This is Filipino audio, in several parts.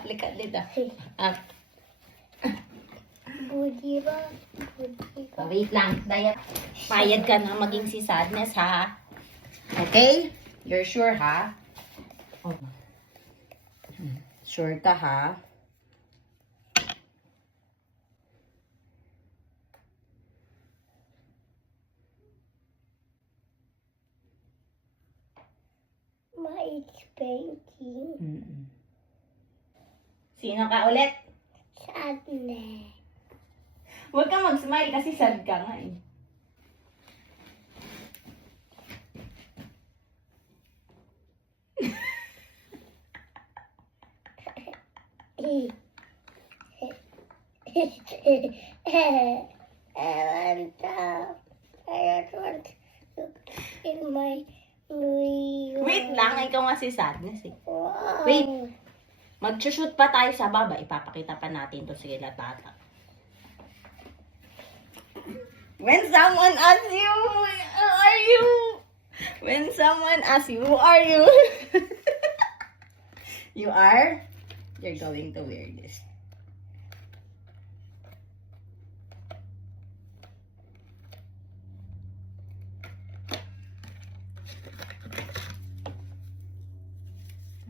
up, likat dito. Up. Budi ba? Wait lang, Daya. Payad ka na maging si Sadness, ha? Okay? You're sure, ha? Oh. Sure ka, ha? Ma-expensive. Sino ka ulit? Sadness. Huwag kang mag-smile kasi sad ka nga eh. I don't want to look in my mirror. Wait lang, ikaw nga si Sadness eh. Wow. Wait. Mag-shoot pa tayo sa baba. Ipapakita pa natin to sa kila tata. When someone asks you, who are you? When someone asks you, who are you? You are? You're going to wear this.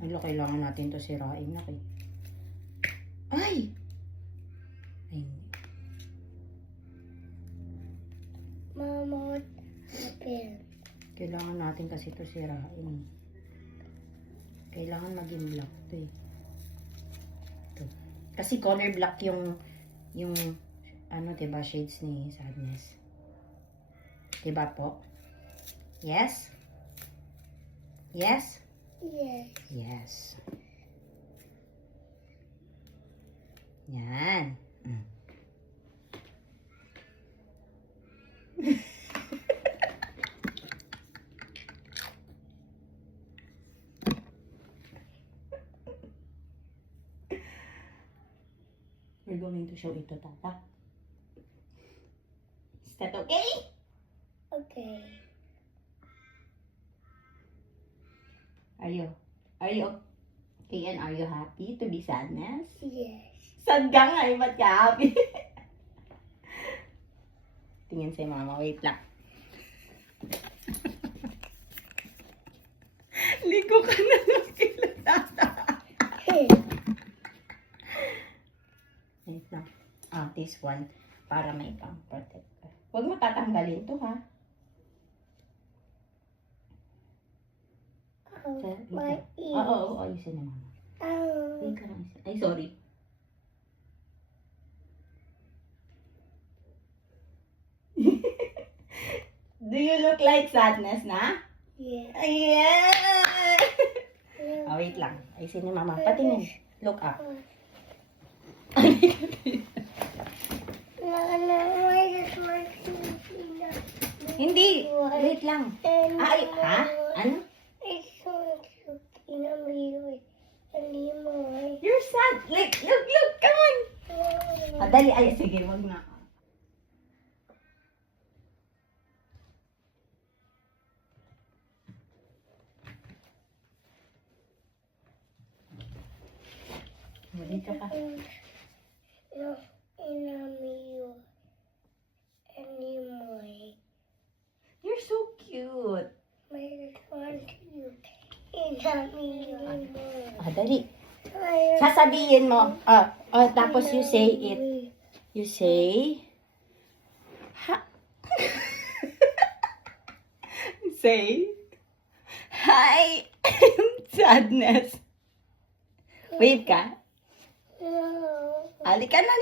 Ano, kailangan natin to sirain na kay. Ay! Ay, hindi. Mama, what happened? Kailangan natin kasi to sirain. Kailangan maging black to eh. Ito. Kasi color black yung ano, diba, shades ni Sadness. Diba po? Yes? Yes? Yes. Yes. Yan. We're going to show ito, Tata. Is that okay? Okay. Are you okay and are you happy to be Sadness? Yes. Sad ka nga eh, ba't ka happy? Tingin si Mama, wait lang. Ligo ka na lang kila Tata. Wait lang. This one, para may pang-protect ka. Huwag mo tatanggalin to, ha? My ear. Oo, ayusin na, Mama. Wait ka lang. Ay, sorry. Do you look like Sadness na? Yeah. Yeah! Wait lang. Ayusin ni Mama. Patingin. Look up. Hindi. Wait lang. Ay, ha? Ano? You're sad. Like, look. Come on. Dali. Ay, sige. Wag na. Dito ka. You're so cute. Dali. Sasabihin mo. Tapos you say it. You say, ha. Say, hi, Sadness. Wave ka. Halika na.